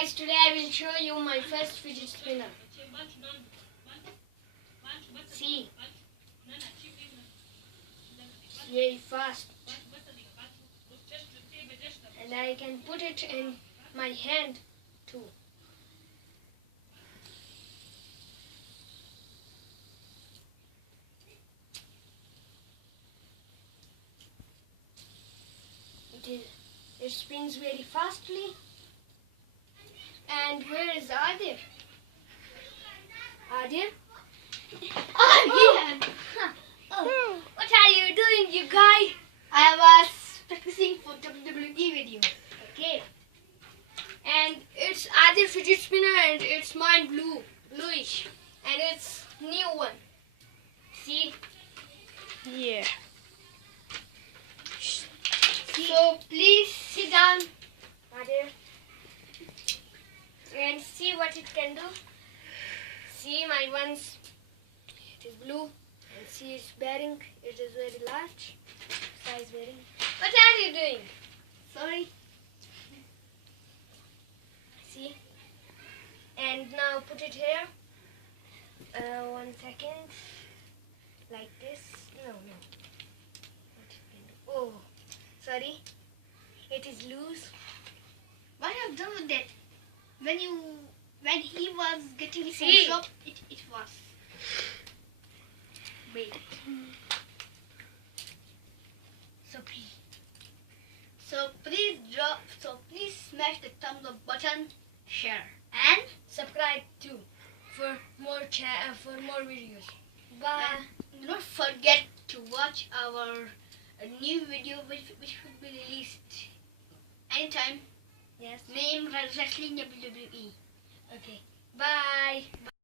guys, today I will show you my first fidget spinner. See, it's very fast, and I can put it in my hand too. It spins very fastly. And where is Adir? Adir? Oh, yeah. What are you doing, you guy? I was practicing for WWE video. Okay. And it's Adir fidget spinner, and it's mine bluish, and it's new one. See? Yeah. So please sit down, Adir, and see what it can do. See, my one's it is blue, and see its bearing. It is very large, size bearing. What are you doing? Sorry. See, and now put it here. 1 second, like this. No. What it can do? Oh, sorry, it is loose. What I've done with that? When he was getting it from See? shop, it was. Wait. So please smash the thumbs up button, share, and Subscribe too for more videos. Bye. do not forget to watch our new video which will be released anytime. Yes. Name Wrestling WWE. Okay.